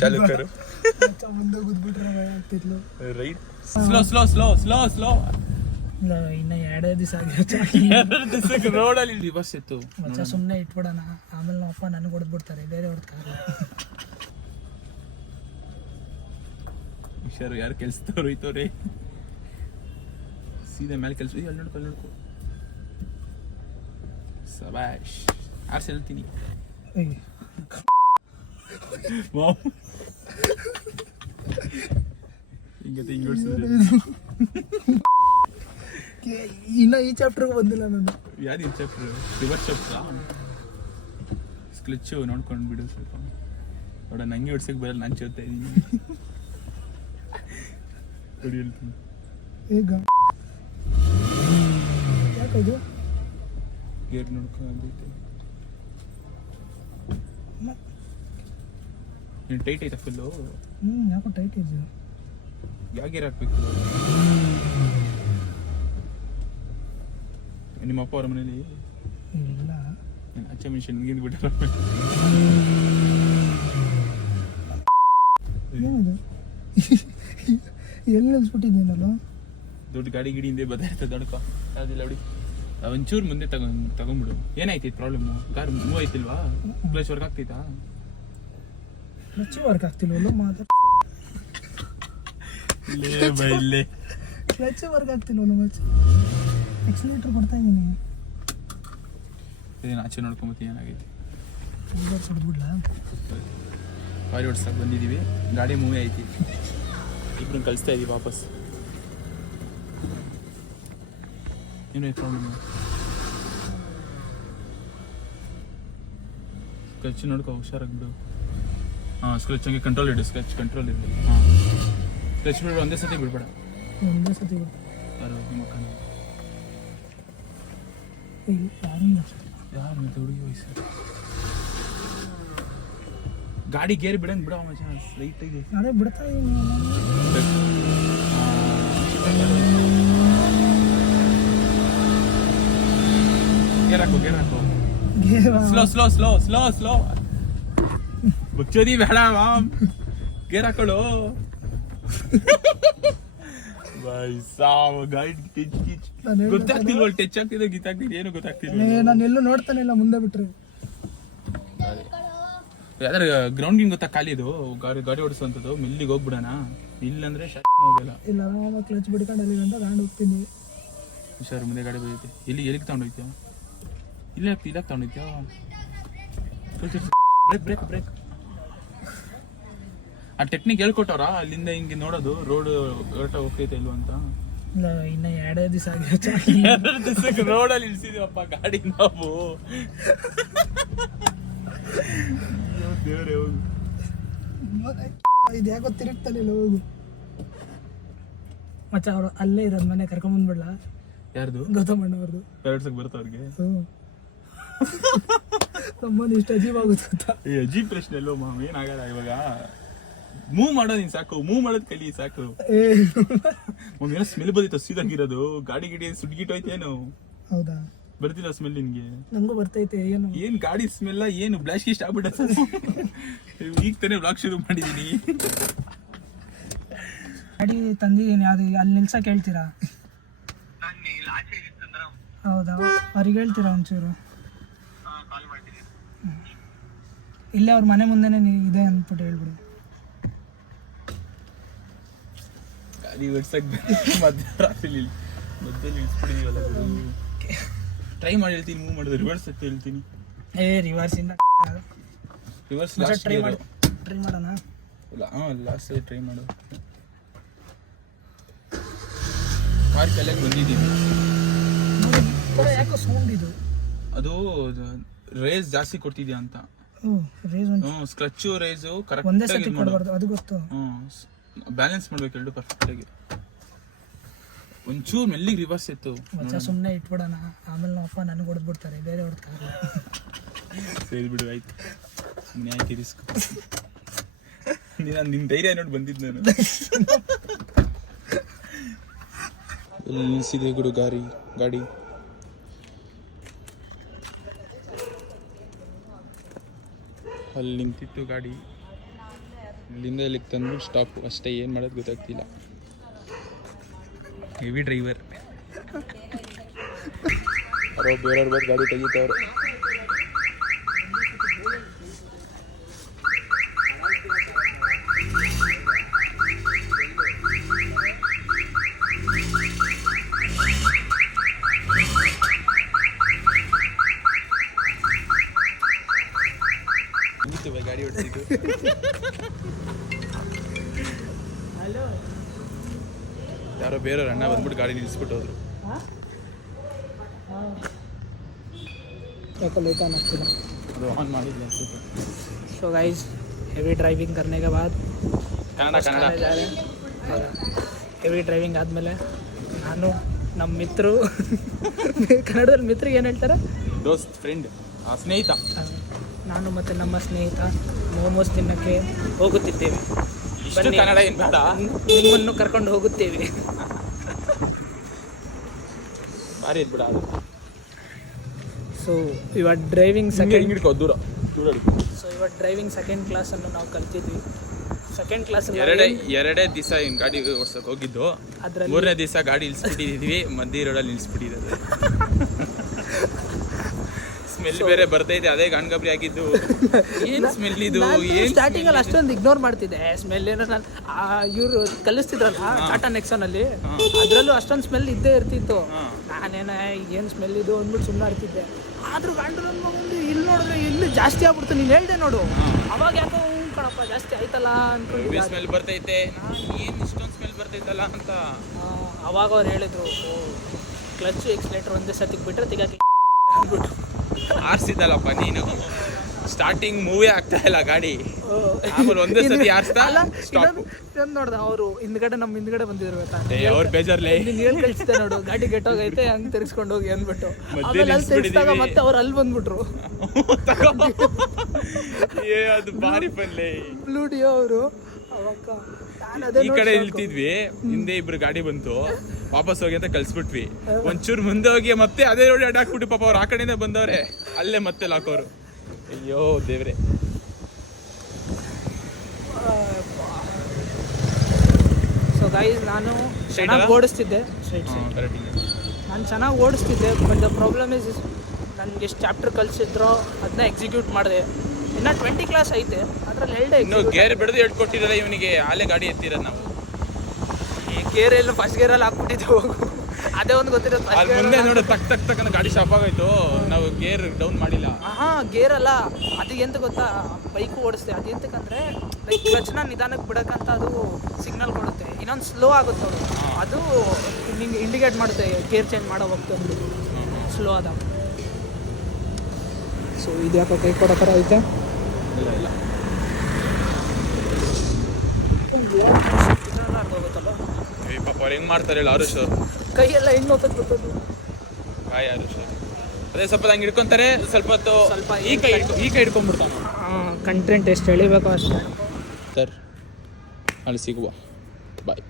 ಚಾಲಕರು ಮುಂದೆ ಕೂತ್ಬಿಟ್ರೆ ಭಯ ಆಗ್ತಿದ್ಲು. Right slow slow slow slow slow. ಇನ್ನ 2 ದಿವಸ ಆಗಿರೋ ರೋಡಲ್ಲಿ ರಿವರ್ಸ್ ಇತ್ತು. ಮಚ್ಚ ಸುಮ್ಮನೆ ಇಟ್ಬಿಡೋಣ, ಆಮೇಲೆ ನಮ್ಮ ಅಪ್ಪ ನನಗೆ ಹೊಡೆದ್ಬಿಡ್ತಾರೆ, ಬೇರೆ ಹೊಡೆದ್ಕಾಗಲ್ಲ. ಹುಷಾರು, ಯಾರು ಕೆಲ್ಸದವ್ರು ಹೋಯ್ತವ್ರೆ. ಸೀದಾ ಮೇಲೆ ಕೆಲಸ. ಅಲ್ಲಿ ನೋಡ್ಕೊ, ಅಲ್ಲಿ ನೋಡ್ಕೊ. ಸಬಾಷ್. ಆರ್ಸಿ ಹೇಳ್ತೀನಿ. ಇನ್ನ ಈ ಚಾಪ್ಟರ್ಗೆ ಬಂದಿಲ್ಲ ನಾನು. ಯಾರು ಈ ಚಾಪ್ಟರ್? Reverse chapter. ಸ್ಕ್ಲಿಚ್ಚು ನೋಡ್ಕೊಂಡು ಬಿಡು ಸ್ವಲ್ಪ. ನೋಡ, ನಂಗೆ ಹೊಡ್ಸಕ್ಕೆ ಬರಲ್ಲ, ನಾನು ಚೋತಾ ಇದ್ದೀನಿ. ನೋಡಿ ಹೇಳ್ತೀನಿ ಈಗ. ಯಾಕದು ಗೇರ್ ನೋಡ್ಕೊಂಡು ನೀನು ಟೈಟ್ ಐತಾ ಫುಲ್ಲು? ಯಾಕೋ ಟೈಟ್ ಇದೆ. ಯಾವ ಗೇರ್ ಹಾಕ್ಬೇಕು? ನಿಮ್ಮ ಅಪ್ಪ ಅವ್ರ ಮನೇಲಿ ಇಲ್ಲ, ಅಚ್ಚ ಮಿಷನ್ ಮುಗಿದು ಬಿಟ್ಟಾರ. ಏನದು? ಎಲ್ಲಿ ನಿಲ್ಸ್ಬಿಟ್ಟಿದ್ದೀನಲ್ಲ? ದೊಡ್ಡ ಗಾಡಿ ಗಿಡಿ ಹಿಂದೆ ಬದಲಾಯ್ತದೆ. ದೊಡ್ಡಕ ಯಾವುದಿಲ್ಲ ನೋಡಿ. ಒಂಚೂರು ಮುಂದೆ ತಗೊಂಡ್ಬಿಡು. ಏನಾಯ್ತೈತೆ ಪ್ರಾಬ್ಲಮ್ಮು? ಕಾರ್ ಮೂವ್ ಆಯ್ತಿಲ್ವಾ? ಕ್ಲಚ್ ವರ್ಕ್ ಆಗ್ತೈತಾ? ಕ್ಲಚ್ ವರ್ಕ್ ಆಗ್ತಿಲ್ವಲ್ಲ? ಇಲ್ಲೇ ಕ್ಲಚ್ ವರ್ಕ್ ಆಗ್ತಿಲ್ವಲ್ಲ? ಮಚ್ಚ ಎಕ್ಸಲೇಟರ್ ಕೊಡ್ತಾ ಇದ್ದೀನಿ. ಇದೇನು ಆಚೆ ನೋಡ್ಕೊಂಬತ್ತೀನಿ ಏನಾಗೈತಿ? ಹೊಡ್ಬಿಡ್ಲಾ? ಕಾರಿ ಓಡಿಸಕ್ಕೆ ಬಂದಿದ್ದೀವಿ. ಗಾಡಿ ಮೂವಿ ಐತಿ. ಇಬ್ಬರು ಕಳಿಸ್ತಾ ಇದೀವಿ ವಾಪಸ್. ಏನು ಪ್ರಾಬ್ಲಮ್? ಸ್ಕ್ರೆಚ್ ನೋಡ್ಕೊ, ಹುಷಾರಾಗಿ ಬಿಡು. ಹಾಂ, ಸ್ಕ್ರೆಚ್ ಹಂಗೆ ಕಂಟ್ರೋಲ್ ಇಡು. ಸ್ಕ್ರೆಚ್ ಕಂಟ್ರೋಲ್ ಇಡು. ಹಾಂ, ಸ್ಕ್ರೆಚ್ ಬಿಡು. ಒಂದೇ ಸತಿ ಬಿಡ್ಬೇಡ. ಒಂದೇ ಸತಿ ಯಾರು ನಿಮ್ಮ ಕಣ್ಣು? ಯಾರು ಮತ್ತೆ ಹುಡುಗಿ ವಯಸ್ಸು? ಗಾಡಿ ಗೇರ್ ಬಿಡಂಗ್ ಬಿಡ ಮಚ್ಚ. ಲೈಟ್ ಇದೆ. ಅದೇ ಬಿಡ್ತಾ ಇದ್ದೀನಿ. ಗೇರ್ ಹಾಕು, ಗೇರ್ ಹಾಕು. Slow slow slow slow slow. ಬಚ್ಚೋದಿ ಬೇಡ ಮಾಮ್. ಗೇರ್ ಹಾಕೊಳ್ಳು. ಗೊತ್ತಾಗ್ತಿಲ್ವ? ಟಚ್ ಆಗ್ತಿದೆ, ಗೀತಾಗ್ತಿದೆ, ಏನು ಗೊತ್ತಾಗ್ತಿಲ್ಲ. ನಾನು ಎಲ್ಲೂ ನೋಡ್ತಾನೆ ಇಲ್ಲ ಮುಂದೆ ಬಿಟ್ರೆ. ಯಾವ್ದಾರ ಗ್ರೌಂಡ್ ಗೊತ್ತಾ ಖಾಲಿ ಇದು? ಗಾಡಿ ಓಡಿಸುವಂಥದ್ದು. ಮೆಲ್ಲಿಗೆ ಹೋಗ್ಬಿಡೋಣ, ಇಲ್ಲಂದ್ರೆ ಹೋಗಲ್ಲ. ಇಲ್ಲ, ಆರಾಮ ಕ್ಲಚ್ ಬಿಡ್ಕೊಂಡು ಅಲ್ಲಿ ಗಂಟ ತಗೊಂಡು ಹೋಗ್ತೀನಿ. ಹುಷಾರು, ಮುಂದೆ ಗಾಡಿ ಬೈತೆ. ಎಲ್ಲಿಗೆ ತಗೊಂಡೋಗ್ತೀವ? ಇಲ್ಲ ತಗೊಂಡೋಗ್ತೀವ. Brake brake brake. ಆ ಟೆಕ್ನಿಕ್ ಹೇಳ್ಕೊಟ್ಟವ್ರ? ಅಲ್ಲಿಂದ ಹಿಂಗೆ ನೋಡೋದು ರೋಡ್ ಹೋಗ್ತೈತೆ ಇಲ್ವ ಅಂತ. ಇಲ್ಲ, ಇನ್ನ 2 ದಿವಸ ಆಗಿರೋ 2 ದಿವಸಕ್ಕೆ ರೋಡಲ್ಲಿ ಇಳಿಸಿದೀವಪ್ಪ ಗಾಡಿ ನಾವು. ದೇವ್ರೆ, ಹೋಗು. ಇದು ಯಾಕೋ ತಿರುಗ್ತಾನೆ ಇಲ್ಲ, ಹೋಗು. ಮಚ್ಚ ಅವರು ಅಲ್ಲೇ ಇರೋದು, ಮನೆ ಕರ್ಕೊಂಬಂದ್ಬಿಡ್ಲಾ? ಯಾರ್ದು? ಗೌತಮಣ್ಣವ್ರದ್ದು. ಪೇರೆಂಟ್ಸ್ಗೆ ಬರ್ತವ್ರಿಗೆ. ನಮ್ಮನ್ನು ಇಷ್ಟು ಅಜೀಬ್ ಆಗುತ್ತೆ. ಅಜೀಬ್ ಪ್ರಶ್ನೆ ಎಲ್ಲೋ ಮಾಮ್. ಏನಾಗಲ್ಲ ಇವಾಗ. ಮೂವ್ ಮಾಡೋದು ನೀನ್ ಸಾಕು. ಮೂವ್ ಮಾಡೋದು ಕಲಿ ಸಾಕು. ಮಮ್ಮಿ ಏನೋ ಸ್ಮೆಲ್ ಬಂದಿತ್ತು ಹಸಿದಂಗಿರೋದು. ಗಾಡಿ ಗಿಡಿ ಸುಡ್ಗಿಟ್ಟೋಯ್ತೇನು? ಹೌದಾ? ಬರ್ತಿಲ್ಲ ಸ್ಮೆಲ್ ನಿನ್ಗೆ? ನಂಗೂ ಬರ್ತೈತೆ. ಏನ್ ಗಾಡಿ ಸ್ಮೆಲ್ಲ? ಏನು ಬ್ಲಾಸ್ಟ್ ಇಷ್ಟ ಆಗ್ಬಿಟ್ಟ? ಈಗ ತಾನೇ ಬ್ಲಾಗ್ ಶುರು ಮಾಡಿದೀನಿ. ಗಾಡಿ ತಂದಿದ್ದೀನಿ, ಅದು ಅಲ್ಲಿ ನಿಲ್ಸಕ್ಕೆ ಹೇಳ್ತೀರಾ? ಹೌದಾ? ಅವ್ರಿಗೆ ಹೇಳ್ತೀರಾ ಒಂಚೂರು? ಇಲ್ಲೇ ಅವ್ರ ಮನೆ ಮುಂದೆನೇ ಇದೆ ಅಂದ್ಬಿಟ್ಟು ಹೇಳ್ಬಿಡಿ. ಗಾಡಿ ಓಡ್ಸಕ್ ಮಧ್ಯರಾತ್ರಿ ನಿಲ್ಸ್ಬಿಟ್ಟಿದೀವಲ್ಲ. ಟ್ರೈ ಮಾಡಿ ಹೇಳ್ತೀನಿ. ಮೂವ್ ಮಾಡೋದು ರಿವರ್ಸ್ ಅಂತ ಹೇಳ್ತೀನಿ. ರಿವರ್ಸ್ ಇಂದ ರಿವರ್ಸ್ ಟ್ರೈ ಮಾಡೋಣ. ಲಾಸ್ಟ್ ಟ್ರೈ ಮಾಡು. ಕಾರ್ ಕೆಳಗೆ ಬಂದಿದ್ದೀನಿ. ಯಾಕೋ ಸೌಂಡ್ ಇದು? ಅದು ರೇಸ್ ಜಾಸ್ತಿ ಕೊಡ್ತಿದ್ಯಾ ಅಂತ. ಸ್ಕ್ರಚ್ ರೇಸು ಕರೆಕ್ಟ್ ಒಂದೇ ಸತಿ ಕೊಡಬಾರ್ದು, ಅದು ಗೊತ್ತು. ಬ್ಯಾಲೆನ್ಸ್ ಮಾಡ್ಬೇಕು ಎರಡು ಪರ್ಫೆಕ್ಟ್ ಆಗಿ. ಒಂಚೂರು ಮೆಲ್ಲಿಗೆ ರಿವರ್ಸ್ ಇತ್ತು. ಮಚ್ಚ ಸುಮ್ಮನೆ ಇಟ್ಬಿಡೋಣ, ಆಮೇಲೆ ನಮ್ಮ ಅಪ್ಪ ನನಗೆ ಹೊಡೆದ್ಬಿಡ್ತಾರೆ, ಬೇರೆ ಹೊಡೆದ್ಕಾಗಲ್ಲ. ಸರಿ ಬಿಡು, ಆಯ್ತು. ಸುಮ್ಮನೆ ಆಯ್ತು ರಿಸ್ಕ್. ನಿನ್ನ ಧೈರ್ಯ ನೋಡಿ ಬಂದಿದ್ದು ನಾನು. ಎಲ್ಲಿ ನಿಲ್ಸಿದೆ ಗುಡು ಗಾಡಿ? ಅಲ್ಲಿ ನಿಂತಿತ್ತು ಗಾಡಿ. ಇಲ್ಲಿಂದ ಇಲ್ಲಿಗೆ ತಂದ್ಬಿಟ್ಟು ಸ್ಟಾಪ್ ಅಷ್ಟೇ, ಏನು ಮಾಡೋದು ಗೊತ್ತಾಗ್ತಿಲ್ಲ. ಹೆವಿ ಡ್ರೈವರ್ ಯಾರೋ ಬೇರೆಯವ್ರ ಬಂದು ಗಾಡಿ ತೆಗಿತವ್ರು. ಗಾಡಿ ಓಡಿಸಿದ್ದು ಯಾರೋ ಬೇರೆಯವ್ರ ಅಣ್ಣ ಬಂದ್ಬಿಟ್ಟು ಗಾಡಿ ನಿಲ್ಲಿಸ್ಬಿಟ್ಟು ಹೋದ್ರು. ಯಾಕೋ ಲೇಟ್ ಆಗ್ತಿಲ್ಲ. ಅದು ಆನ್ ಮಾಡಿಲ್ಲ ಅನ್ಸುತ್ತೆ. सो गाइस हेवी ड्राइविंग करने के बाद ಕನ್ನಡ ಹೆವಿ ಡ್ರೈವಿಂಗ್ ಆದಮೇಲೆ ನಾನು ನಮ್ಮ ಮಿತ್ರರು ಕನ್ನಡದಲ್ಲಿ ಮಿತ್ರಿಗೆ ಏನು ಹೇಳ್ತಾರೆ? ದೋಸ್ತ್, ಫ್ರೆಂಡ್, ಸ್ನೇಹಿತ. ನಾನು ಮತ್ತು ನಮ್ಮ ಸ್ನೇಹಿತ ಮೋಮೋಸ್ ತಿನ್ನೋಕ್ಕೆ ಹೋಗುತ್ತಿದ್ದೇವೆ. ಇಷ್ಟು ಕನ್ನಡ ಏನು ಬೇಡ, ನಿಮ್ಮನ್ನು ಕರ್ಕೊಂಡು ಹೋಗುತ್ತೇವೆ. ಭಾರಿ ಇದ್ ಬಿಡ ಅದು. ಸೊ ಇವಾಗ ಡ್ರೈವಿಂಗ್ ಸೆಕೆಂಡ್ ಹಿಡ್ಕೋ, ದೂರ ದೂರ ಹಿಡ್ಕೋ. ಸೊ ಇವಾಗ ಡ್ರೈವಿಂಗ್ ಸೆಕೆಂಡ್ ಕ್ಲಾಸನ್ನು ನಾವು ಕಲ್ತಿದ್ವಿ. ಸೆಕೆಂಡ್ ಕ್ಲಾಸ್ ಎರಡೇ ದಿವಸ ಇನ್ನು ಗಾಡಿ ಓಡ್ಸೋಕೆ ಹೋಗಿದ್ದು. ಅದರಲ್ಲಿ 3ನೇ ದಿವಸ ಗಾಡಿ ಇಳಿಸ್ಬಿಟ್ಟಿದ್ವಿ, ಮಧ್ಯೆ ರೋಡಲ್ಲಿ ನಿಲ್ಲಿಸ್ಬಿಟ್ಟಿರೋದು. ಸ್ಮೆಲ್ ಬೇರೆ ಬರ್ತೈತೆ, ಅದೇ ಗಾಣಗಾಬ್ರಿ ಆಗಿದ್ದು. ಏನು ಸ್ಮೆಲ್ ಇದು? ಏನು ಸ್ಟಾರ್ಟಿಂಗಲ್ಲಿ ಅಷ್ಟೊಂದು ಇಗ್ನೋರ್ ಮಾಡ್ತಿದ್ದೆ ಸ್ಮೆಲ್. ಏನೋ ನಾನು ಇವರು ಕಲಿಸ್ತಿದ್ರಲ್ಲ ಟಾಟಾ ನೆಕ್ಸಾನಲ್ಲಿ, ಅದರಲ್ಲೂ ಅಷ್ಟೊಂದು ಸ್ಮೆಲ್ ಇದ್ದೇ ಇರ್ತಿತ್ತು. ನಾನೇನ ಏನು ಸ್ಮೆಲ್ ಇದು ಅಂದ್ಬಿಟ್ಟು ಸುಮ್ಮನೆ ಇರ್ತಿದ್ದೆ. ಆದರೂ ಗಂಡು ನನ್ನ ಮಗಂದು ಇಲ್ಲಿ ನೋಡಿದ್ರೆ ಇಲ್ಲಿ ಜಾಸ್ತಿ ಆಗ್ಬಿಡ್ತು. ನೀನು ಹೇಳ್ದೆ ನೋಡು, ಅವಾಗ ಯಾಕೋ ಕಣಪ್ಪ ಜಾಸ್ತಿ ಆಯ್ತಲ್ಲ ಅನ್ಕೊಂಡು ಸ್ಮೆಲ್ ಬರ್ತೈತೆ. ಏನು ಇಷ್ಟೊಂದು ಸ್ಮೆಲ್ ಬರ್ತೈತಲ್ಲ ಅಂತ ಅವಾಗ ಅವ್ರು ಹೇಳಿದ್ರು, ಕ್ಲಚ್ ಎಕ್ಸ್ಲೇಟರ್ ಒಂದೇ ಸತಿಗೆ ಬಿಟ್ಟರೆ ತೆಗಿಯಾಕೆ ಅಂದ್ಬಿಟ್ಟು ಆರ್ಸಿದ್ದಲ್ಲಪ್ಪ ನೀನು. ಸ್ಟಾರ್ಟಿಂಗ್ ಮೂವೇ ಆಗ್ತಾ ಇಲ್ಲ ಗಾಡಿ, ಆಮೇಲೆ ಒಂದೇ ಸತಿ ಆರ್ಸ್ತಾ ನೋಡ್ದ ಅವರು ಹಿಂದ್ಗಡೆ ನಮ್ಮ ಹಿಂದ್ಗಡೆ ಬಂದಿರ್ಬೇಕಾ ಅವ್ರ ಬೇಜಾರ್ಲೆ ನೀನು ಹೇಳಿ ಕಳಿಸಿದೆ ನೋಡು, ಗಾಡಿ ಕೆಟ್ಟೋಗೈತೆ ಹಂಗೆ ತಿರ್ಸ್ಕೊಂಡು ಹೋಗಿ ಅಂದ್ಬಿಟ್ಟು. ಆಮೇಲೆ ಅಲ್ಲಿ ತಿರ್ಸಿದಾಗ ಮತ್ತೆ ಅವ್ರು ಅಲ್ಲಿ ಬಂದ್ಬಿಟ್ರು. ಅದು ಭಾರಿ ಪಲ್ಲೆ ಬ್ಲೂಡಿಯೋ ಅವರು. ಅವಾಗ ಈ ಕಡೆ ನಿಲ್ತಿದ್ವಿ, ಹಿಂದೆ ಇಬ್ರು ಗಾಡಿ ಬಂತು, ವಾಪಸ್ ಹೋಗಿ ಅಂತ ಕಳ್ಸ್ಬಿಟ್ವಿ. ಒಂಚೂರು ಮುಂದೆ ಹೋಗಿ ಮತ್ತೆ ಅದೇ ರೋಡ್ ಅಡ್ಡಾಕ್ಬಿಟ್ಟು ಪಾಪ ಅವ್ರು ಆ ಕಡೆಯಿಂದ ಬಂದವ್ರೆ, ಅಲ್ಲೇ ಮತ್ತೆ ಲಾಕೋರು. ಅಯ್ಯೋ ದೇವ್ರೆ. ಸೊ ಗೈಸ್ ನಾನು ಚೆನ್ನಾಗಿ ಓಡಿಸ್ತಿದ್ದೆ, ನಾನು ಚೆನ್ನಾಗಿ ಓಡಿಸ್ತಿದ್ದೆ. ಬಟ್ ದ ಪ್ರಾಬ್ಲಮ್ ಇಸ್ ನನಗೆ ಎಷ್ಟು ಚಾಪ್ಟರ್ ಕಲಿಸಿದ್ರೋ ಅದನ್ನ ಎಕ್ಸಿಕ್ಯೂಟ್ ಮಾಡಿದೆ. ಇನ್ನು 20 ಕ್ಲಾಸ್ ಐತೆ, ಅದರಲ್ಲಿ ಇನ್ನು ಗೇರ್ ಬಿಡದು ಹೇಳ್ಕೊಟ್ಟಿರಲ್ಲ ಇವನಿಗೆ. ಆಲೆ ಗಾಡಿ ಎತ್ತಿರೋದು ನಾವು. ಗೇರ್ ಎಲ್ಲ ಫಸ್ಟ್ ಗೇರಲ್ಲಿ ಹಾಕ್ಬಿಟ್ಟಿದ್ದೆ ಹೋಗು, ಅದೇ ಒಂದು ಗೊತ್ತಿರೋದು. ಅಲ್ಲಿ ಮುಂದೆ ನೋಡು ತಕ್ ತಕ್ ತಕ್ ಅಂತ ಗಾಡಿ ಶಾಪ್ ಆಗೋಯ್ತು, ನಾವು ಗೇರ್ ಡೌನ್ ಮಾಡಿಲ್ಲ. ಗೇರ್ ಅಲ್ಲ, ಅದು ಎಂತ ಗೊತ್ತಾ, ಬೈಕು ಓಡಿಸ್ದೆ. ಅದು ಎಂತಕ್ಕಂದ್ರೆ ಲೈಕ್ ಕ್ಲಚ್ನ ನಿಧಾನಕ್ಕೆ ಬಿಡೋಕ್ಕಂತ ಅದು ಸಿಗ್ನಲ್ ಕೊಡುತ್ತೆ, ಇನ್ನೊಂದು ಸ್ಲೋ ಆಗುತ್ತೆ ಅದು ನಿಂಗೆ ಇಂಡಿಕೇಟ್ ಮಾಡುತ್ತೆ ಗೇರ್ ಚೇಂಜ್ ಮಾಡೋ ಹೋಗ್ತು ಅಂದ್ಬಿಟ್ಟು ಸ್ಲೋ ಆದಾಗ. ಸೊ ಇದು ಯಾಕೋ ಕೈ ಕೊಡೋ ಥರ ಐತೆ. ಇಲ್ಲ ಇಲ್ಲ ಹೋಗುತ್ತಲ್ಲ ಪಾಪ ಅವ್ರು ಹೆಂಗ್ ಮಾಡ್ತಾರೆ ಹೇಳಿ ಆರುಷ್ ಅವ್ರು. ಕೈಯೆಲ್ಲ ಹೆಂಗೆ ಹೋಗ್ತದೆ ಗೊತ್ತದು. ಬಾಯ್ ಆರುಷ್ ಅವ್ರು ಅದೇ ಸ್ವಲ್ಪ ಹಂಗೆ ಹಿಡ್ಕೊಂತಾರೆ, ಸ್ವಲ್ಪ ಹೊತ್ತು ಸ್ವಲ್ಪ ಈ ಕೈ ಹಿಡ್ಕೊಂಡ್ಬಿಡ್ತಾನೆ. ಕಂಟೆಂಟ್ ಎಷ್ಟು ಎಳಿಬೇಕೋ ಅಷ್ಟೇ ಸರ್ ಅಲ್ಲಿ ಸಿಗುವ. ಬಾಯ್.